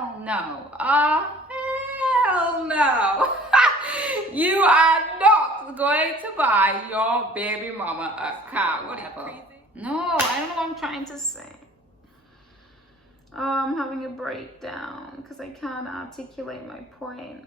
hell no. Hell no. You are not going to buy your baby mama a car. Whatever. No, I don't know what I'm trying to say. Oh, I'm having a breakdown because I can't articulate my point.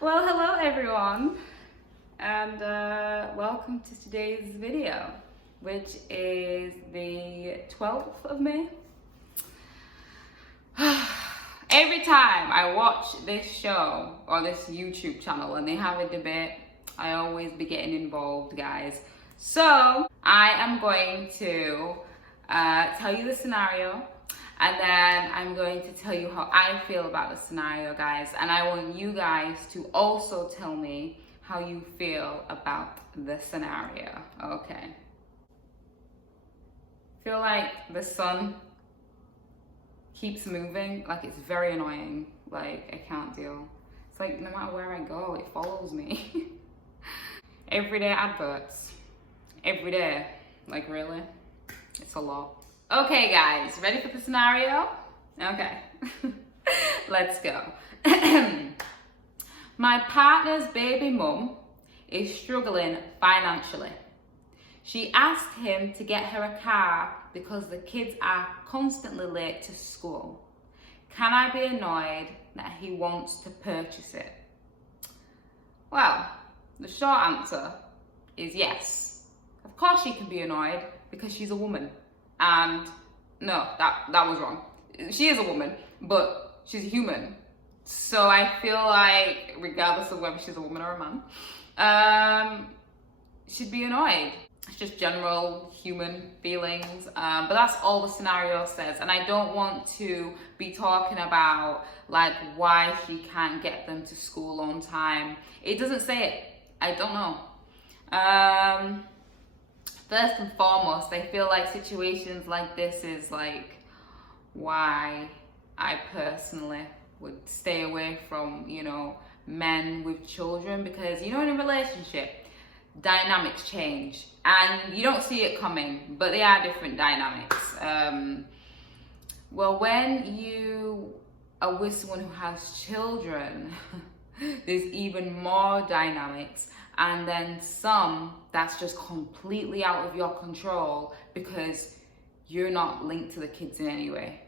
Well, hello everyone, and welcome to today's video, which is the 12th of May. Every time I watch this show or this YouTube channel and they have a debate, I always be getting involved, guys. So I am going to tell you the scenario, and then I'm going to tell you how I feel about the scenario, guys. And I want you guys to also tell me how you feel about the scenario, okay? Feel like the sun keeps moving, like it's very annoying, like I can't deal. It's like no matter where I go, it follows me. Everyday adverts, every day, like really? It's a lot. Okay guys, ready for the scenario? Okay, let's go. My partner's baby mum is struggling financially. She asked him to get her a car because the kids are constantly late to school. Can I be annoyed that he wants to purchase it? Well, the short answer is yes. Of course she can be annoyed because she's a woman. And no, that was wrong. She is a woman, but she's a human. So I feel like, regardless of whether she's a woman or a man, she'd be annoyed. It's just general human feelings. But that's all the scenario says. And I don't want to be talking about like why she can't get them to school on time. It doesn't say it. I don't know. First and foremost, I feel like situations like this is like why I personally would stay away from, you know, men with children, because, you know, in a relationship, dynamics change and you don't see it coming, but they are different dynamics. Well, when you are with someone who has children, there's even more dynamics. And then some that's just completely out of your control because you're not linked to the kids in any way.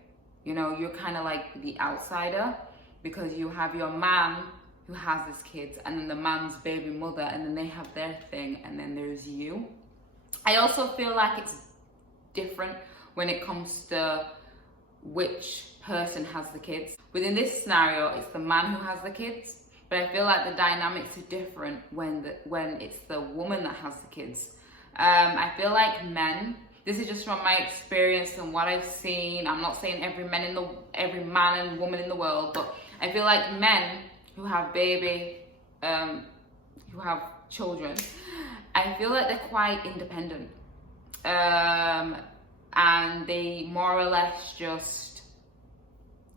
You know, you're kind of like the outsider because you have your man who has his kids and then the man's baby mother and then they have their thing and then there's you. I also feel like it's different when it comes to which person has the kids. Within this scenario, it's the man who has the kids. But I feel like the dynamics are different when it's the woman that has the kids. I feel like men, this is just from my experience and what I've seen. I'm not saying every man and woman in the world, but I feel like men who have who have children, I feel like they're quite independent. And they more or less just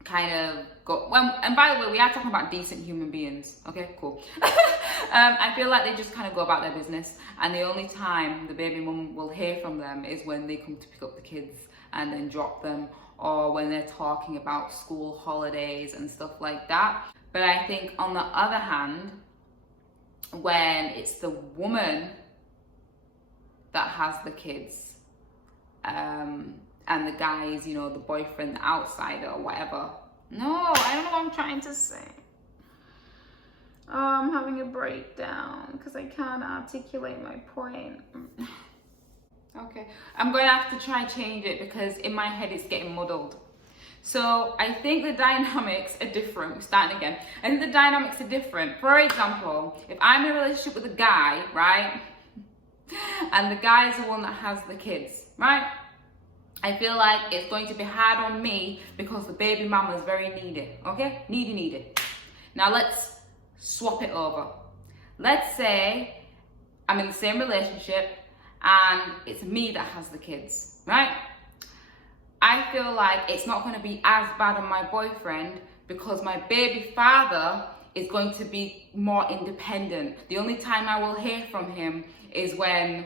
kind of go, well, and by the way, we are talking about decent human beings, okay, cool. I feel like they just kind of go about their business, and the only time the baby mum will hear from them is when they come to pick up the kids and then drop them, or when they're talking about school holidays and stuff like that. But I think on the other hand, when it's the woman that has the kids, and the guy is, you know, the boyfriend, the outsider, or whatever. No, I don't know what I'm trying to say. Oh, I'm having a breakdown because I can't articulate my point. Okay, I'm going to have to try and change it because in my head it's getting muddled. So I think the dynamics are different. We're starting again. I think the dynamics are different. For example, if I'm in a relationship with a guy, right? And the guy is the one that has the kids, right? I feel like it's going to be hard on me because the baby mama is very needy, okay? Needy. Now let's swap it over. let's say I'm in the same relationship and it's me that has the kids, right? I feel like it's not going to be as bad on my boyfriend because my baby father is going to be more independent. The only time I will hear from him is when,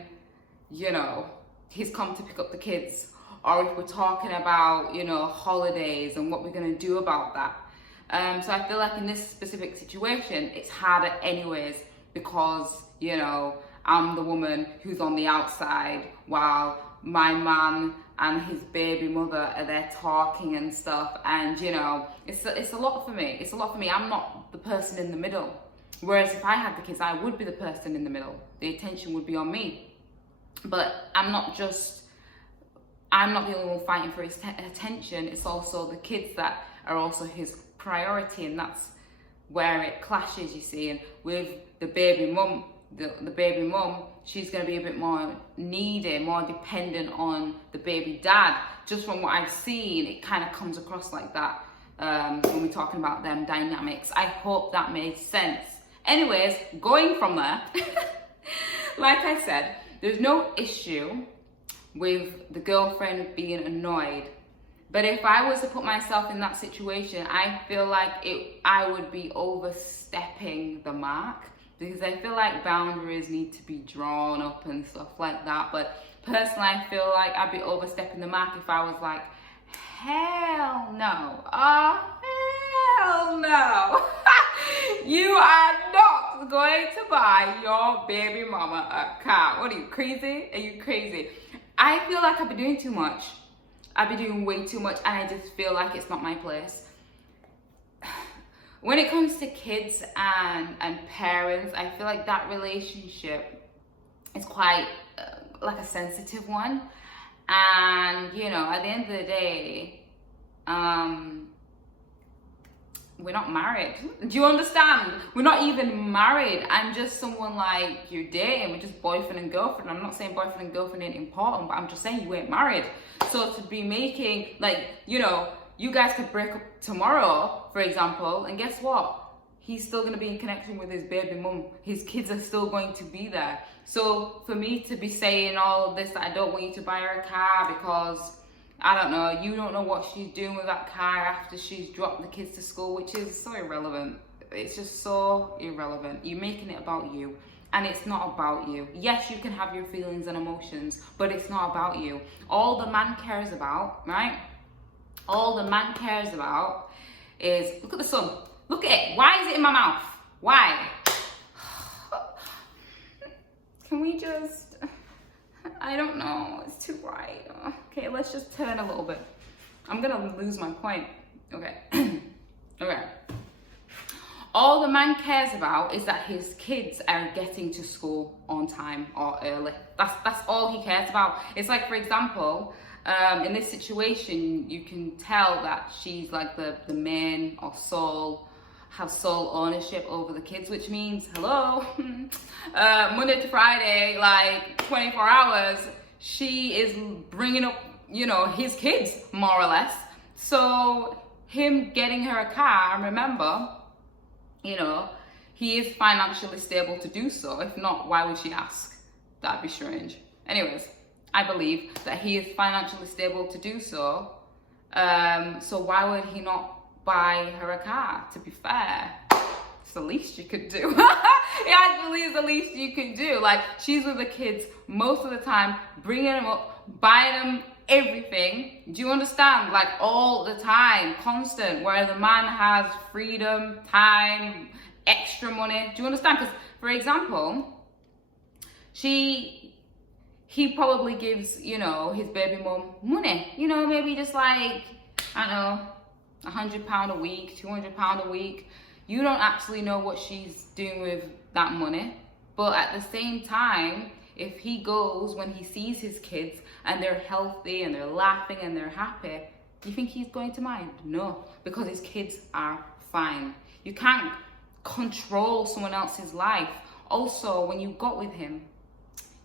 you know, he's come to pick up the kids, or if we're talking about, you know, holidays and what we're going to do about that. So I feel like in this specific situation, it's harder anyways because, you know, I'm the woman who's on the outside while my man and his baby mother are there talking and stuff, and you know, it's a lot for me. It's a lot for me. I'm not the person in the middle. Whereas if I had the kids, I would be the person in the middle. The attention would be on me. But I'm not the only one fighting for his attention. It's also the kids that are also his priority, and that's where it clashes, you see. And with the baby mum, the baby mum, she's going to be a bit more needy, more dependent on the baby dad. Just from what I've seen, it kind of comes across like that when we're talking about them dynamics. I hope that made sense. Anyways, going from there, like I said, there's no issue with the girlfriend being annoyed. But if I was to put myself in that situation, I feel like I would be overstepping the mark. Because I feel like boundaries need to be drawn up and stuff like that. But personally, I feel like I'd be overstepping the mark if I was like, hell no. Oh, hell no. You are not going to buy your baby mama a car. What are you, crazy? Are you crazy? I feel like I'd be doing too much. I'd be doing way too much, and I just feel like it's not my place. When it comes to kids and parents, I feel like that relationship is quite like a sensitive one. And, you know, at the end of the day, we're not married. Do you understand? We're not even married. I'm just someone like you're dating. We're just boyfriend and girlfriend. I'm not saying boyfriend and girlfriend ain't important, but I'm just saying you ain't married. So to be making, like, you know, you guys could break up tomorrow, for example, and guess what? He's still going to be in connection with his baby mum. His kids are still going to be there. So for me to be saying all of this, that I don't want you to buy her a car because, I don't know, you don't know what she's doing with that car after she's dropped the kids to school, which is so irrelevant. It's just so irrelevant. You're making it about you. And it's not about you. Yes, you can have your feelings and emotions, but it's not about you. All the man cares about, right? All the man cares about is, look at the sun. Look at it. Why is it in my mouth? Why? Can we just, I don't know. It's too bright. Okay, let's just turn a little bit. I'm going to lose my point. Okay. Okay. All the man cares about is that his kids are getting to school on time or early. That's all he cares about. It's like, for example, in this situation, you can tell that she's like the main or has sole ownership over the kids, which means, hello, Monday to Friday, like 24 hours, she is bringing up, you know, his kids, more or less. So him getting her a car, remember, you know, he is financially stable to do so. If not, why would she ask? That'd be strange. Anyways, I believe that he is financially stable to do so. So why would he not buy her a car? To be fair, it's the least you could do. Yeah, I believe it's the least you can do. Like, she's with the kids most of the time, bringing them up, buying them everything. Do you understand? Like, all the time, constant, where the man has freedom, time, extra money. Do you understand? Because, for example, he probably gives, you know, his baby mum money. You know, maybe just like, I don't know, £100 a week, £200 a week. You don't actually know what she's doing with that money. But at the same time, if he goes when he sees his kids and they're healthy and they're laughing and they're happy, do you think he's going to mind? No, because his kids are fine. You can't control someone else's life. Also, when you got with him,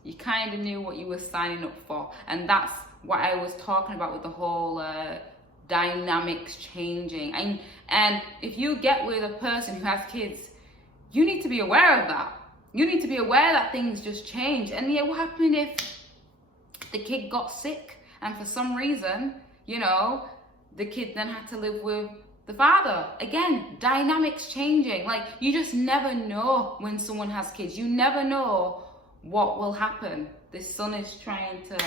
you kind of knew what you were signing up for. And that's what I was talking about with the whole dynamics changing. And if you get with a person who has kids, you need to be aware of that. You need to be aware that things just change. And yeah, what happened if the kid got sick and for some reason, you know, the kid then had to live with the father? Again, dynamics changing. Like, you just never know when someone has kids. You never know what will happen. This son is trying to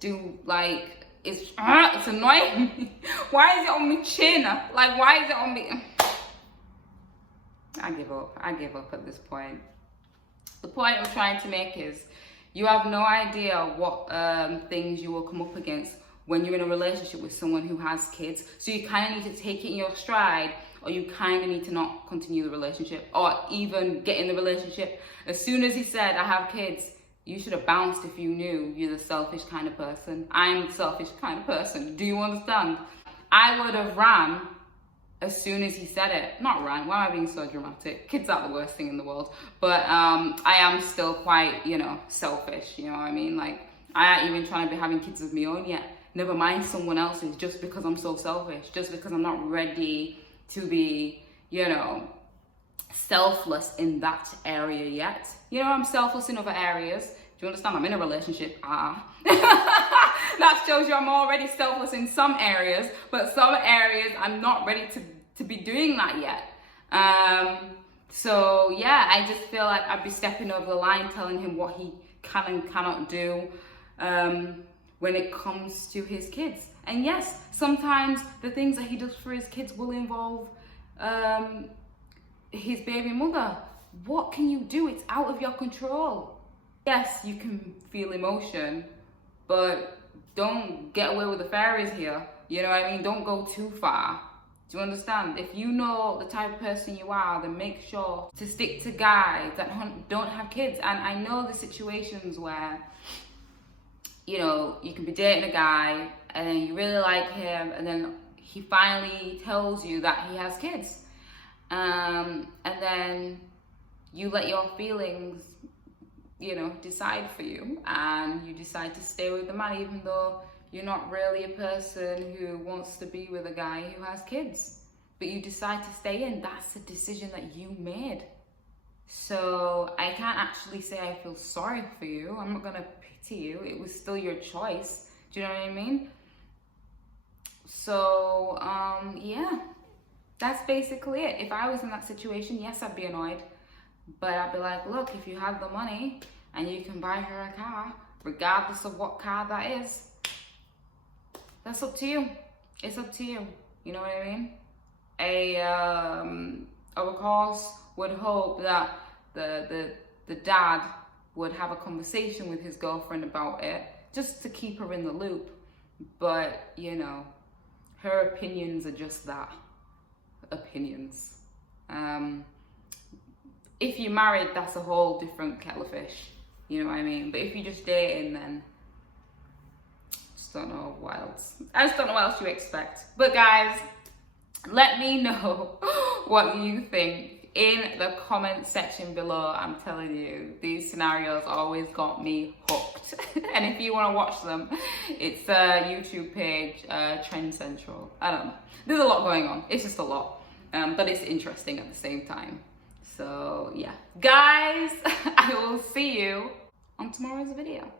do, like, it's annoying me. Why is it on my chin? Like, why is it on me? I give up at this point. The point I'm trying to make is, you have no idea what things you will come up against when you're in a relationship with someone who has kids. So you kind of need to take it in your stride, or you kind of need to not continue the relationship, or even get in the relationship. As soon as he said, I have kids, you should have bounced if you knew you're the selfish kind of person. I'm the selfish kind of person. Do you understand? I would have ran as soon as he said it. Not ran, why am I being so dramatic? Kids aren't the worst thing in the world. But I am still quite, you know, selfish, you know what I mean? Like, I ain't even trying to be having kids of my own yet. Never mind someone else's, just because I'm so selfish, just because I'm not ready to be, you know, selfless in that area yet. You know, I'm selfless in other areas. Do you understand? I'm in a relationship. That shows you I'm already selfless in some areas, but some areas I'm not ready to be doing that yet. So yeah, I just feel like I'd be stepping over the line, telling him what he can and cannot do when it comes to his kids. And yes, sometimes the things that he does for his kids will involve his baby mother. What can you do? It's out of your control. Yes, you can feel emotion, but don't get away with the fairies here. You know what I mean? Don't go too far. Do you understand? If you know the type of person you are, then make sure to stick to guys that don't have kids. And I know the situations where, you know, you can be dating a guy and then you really like him, and then he finally tells you that he has kids. And then you let your feelings, you know, decide for you, and you decide to stay with the man even though you're not really a person who wants to be with a guy who has kids, but you decide to stay in. That's a decision that you made. So I can't actually say I feel sorry for you. I'm not gonna pity you. It was still your choice. Do you know what I mean? So yeah, that's basically it. If I was in that situation, yes, I'd be annoyed, but I'd be like, look, if you have the money and you can buy her a car, regardless of what car that is, that's up to you. It's up to you. You know what I mean? Of course, would hope that the dad would have a conversation with his girlfriend about it, just to keep her in the loop. But, you know, her opinions are just that. Opinions. If you're married, that's a whole different kettle of fish. You know what I mean? But if you're just dating, then don't know what else. I just don't know what else you expect. But guys, let me know what you think in the comment section below. I'm telling you, these scenarios always got me hooked. And if you want to watch them, it's a YouTube page, Trend Central. I don't know. There's a lot going on. It's just a lot. But it's interesting at the same time. So yeah. Guys, I will see you on tomorrow's video.